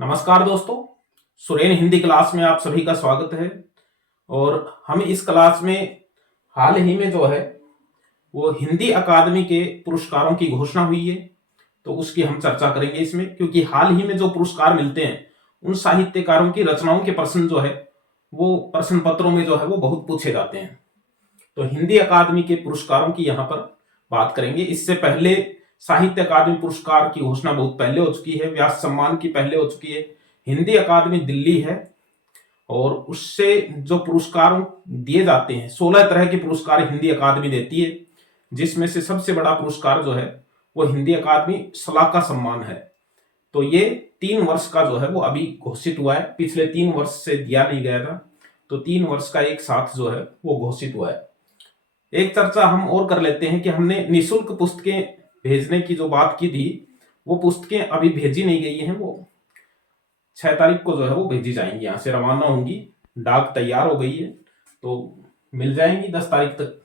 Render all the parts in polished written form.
नमस्कार दोस्तों, सुरेन हिंदी क्लास में आप सभी का स्वागत है। और हम इस क्लास में हाल ही में जो है वो हिंदी अकादमी के पुरस्कारों की घोषणा हुई है, तो उसकी हम चर्चा करेंगे इसमें। क्योंकि हाल ही में जो पुरस्कार मिलते हैं उन साहित्यकारों की रचनाओं के प्रश्न जो है वो प्रश्न पत्रों में जो है वो बहुत पूछे जाते हैं। तो हिंदी अकादमी के पुरस्कारों की यहाँ पर बात करेंगे। इससे पहले साहित्य अकादमी पुरस्कार की घोषणा बहुत पहले हो चुकी है, व्यास सम्मान की पहले हो चुकी है। हिंदी अकादमी दिल्ली है और उससे जो पुरस्कार दिए जाते हैं 16 तरह के पुरस्कार हिंदी अकादमी देती है, जिसमें से सबसे बड़ा पुरस्कार जो है वो हिंदी अकादमी सलाका सम्मान है। तो ये 3 वर्ष का जो है वो अभी घोषित हुआ है, पिछले 3 वर्ष से दिया नहीं गया था, तो 3 वर्ष का एक साथ जो है वो घोषित हुआ है। एक चर्चा हम और कर लेते हैं कि हमने निःशुल्क पुस्तकें भेजने की जो बात की थी, वो पुस्तकें अभी भेजी नहीं गई हैं। वो 6 तारीख को जो है वो भेजी जाएंगी, यहाँ से रवाना होंगी। डाक तैयार हो गई है तो मिल जाएंगी 10 तारीख तक।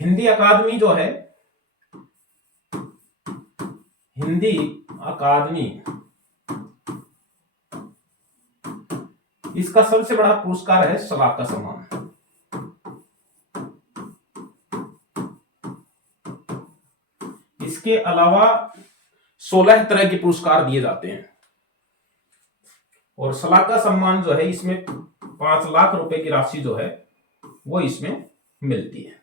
हिंदी अकादमी जो है, हिंदी अकादमी, इसका सबसे बड़ा पुरस्कार है सलाका सम्मान। इसके अलावा 16 तरह के पुरस्कार दिए जाते हैं और सलाका सम्मान जो है इसमें 5 लाख रुपए की राशि जो है वो इसमें मिलती है।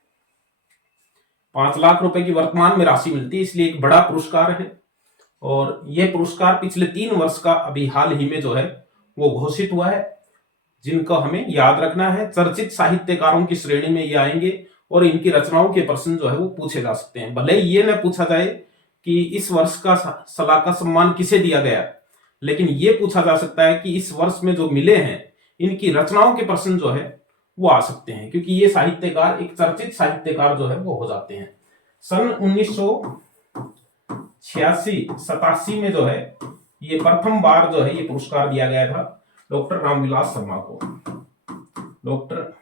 5 लाख रुपए की वर्तमान में राशि मिलती है, इसलिए एक बड़ा पुरस्कार है। और यह पुरस्कार पिछले 3 वर्ष का अभी हाल ही में जो है वो घोषित हुआ है, जिनको हमें याद रखना है। चर्चित साहित्यकारों की श्रेणी में ये आएंगे और इनकी रचनाओं के प्रश्न जो है वो पूछे जा सकते हैं। भले ही ये न पूछा जाए कि इस वर्ष का सलाका सम्मान किसे दिया गया, लेकिन ये पूछा जा सकता है कि इस वर्ष में जो मिले हैं इनकी रचनाओं के प्रश्न जो है वो आ सकते हैं, क्योंकि ये साहित्यकार एक चर्चित साहित्यकार जो है वो हो जाते हैं। सन 1986-87 में जो है ये प्रथम बार जो है ये पुरस्कार दिया गया था डॉक्टर रामविलास शर्मा को। डॉक्टर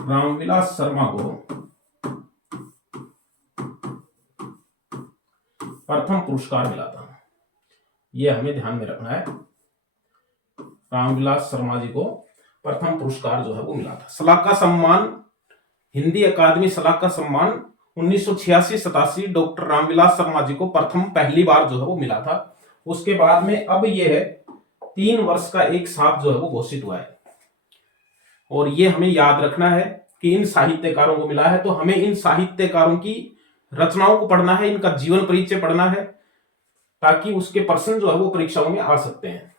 रामविलास शर्मा को प्रथम पुरस्कार मिला था, यह हमें ध्यान में रखना है। रामविलास शर्मा जी को प्रथम पुरस्कार जो है वो मिला था। सलाका सम्मान, हिंदी अकादमी सलाका सम्मान 1986-87 डॉक्टर रामविलास शर्मा जी को प्रथम पहली बार जो है वो मिला था। उसके बाद में अब यह है 3 वर्ष का एक साथ जो है वो घोषित हुआ है। और ये हमें याद रखना है कि इन साहित्यकारों को मिला है, तो हमें इन साहित्यकारों की रचनाओं को पढ़ना है, इनका जीवन परिचय पढ़ना है, ताकि उसके प्रश्न जो है वो परीक्षाओं में आ सकते हैं।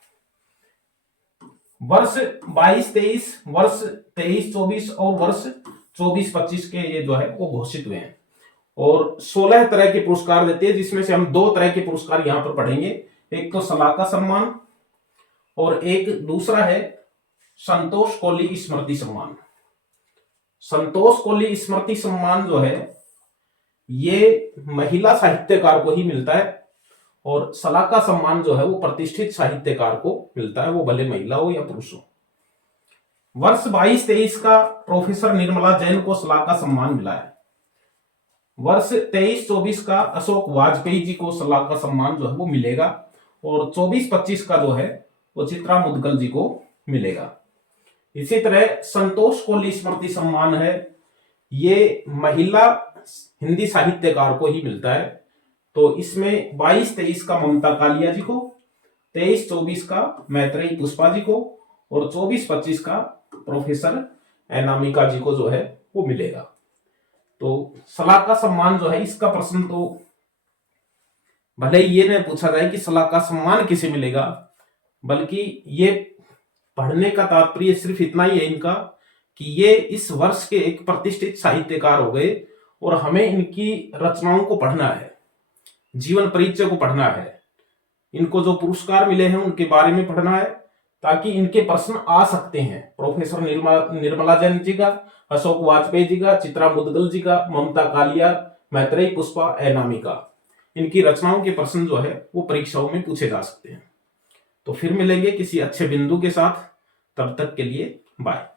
वर्ष 22-23, वर्ष 23-24 और वर्ष 24-25 के ये जो है वो घोषित हुए हैं। और 16 तरह के पुरस्कार देते हैं, जिसमें से हम 2 तरह के पुरस्कार यहां पर पढ़ेंगे। एक तो सलाका सम्मान और एक दूसरा है संतोष कोली स्मृति सम्मान। संतोष कोली स्मृति सम्मान जो है ये महिला साहित्यकार को ही मिलता है और सलाका सम्मान जो है वो प्रतिष्ठित साहित्यकार को मिलता है, वो भले महिला हो या पुरुष हो। वर्ष 22-23 का प्रोफेसर निर्मला जैन को सलाका सम्मान मिला है। वर्ष 23-24 का अशोक वाजपेयी जी को सलाका सम्मान जो है वो मिलेगा और 24-25 का जो है वो चित्रा मुदगल जी को मिलेगा। इसी तरह संतोष कोली स्मृति सम्मान है, ये महिला हिंदी साहित्यकार को ही मिलता है। तो इसमें 22-23 का ममता कालिया जी को, 23-24 का मैत्रेयी पुष्पा जी को और 24-25 का प्रोफेसर अनामिका जी को जो है वो मिलेगा। तो सलाका सम्मान जो है इसका प्रश्न तो भले ये न पूछा जाए कि सलाका सम्मान किसे मिलेगा, बल्कि ये पढ़ने का तात्पर्य सिर्फ इतना ही है इनका कि ये इस वर्ष के एक प्रतिष्ठित साहित्यकार हो गए और हमें इनकी रचनाओं को पढ़ना है, जीवन परिचय को पढ़ना है, इनको जो पुरस्कार मिले हैं उनके बारे में पढ़ना है, ताकि इनके प्रश्न आ सकते हैं। प्रोफेसर निर्मला जैन जी का, अशोक वाजपेयी जी का, चित्रा मुदगल जी का, ममता कालिया, मैत्रेयी पुष्पा, अनामिका, इनकी रचनाओं के प्रश्न जो है वो परीक्षाओं में पूछे जा सकते हैं। तो फिर मिलेंगे किसी अच्छे बिंदु के साथ, तब तक के लिए बाय।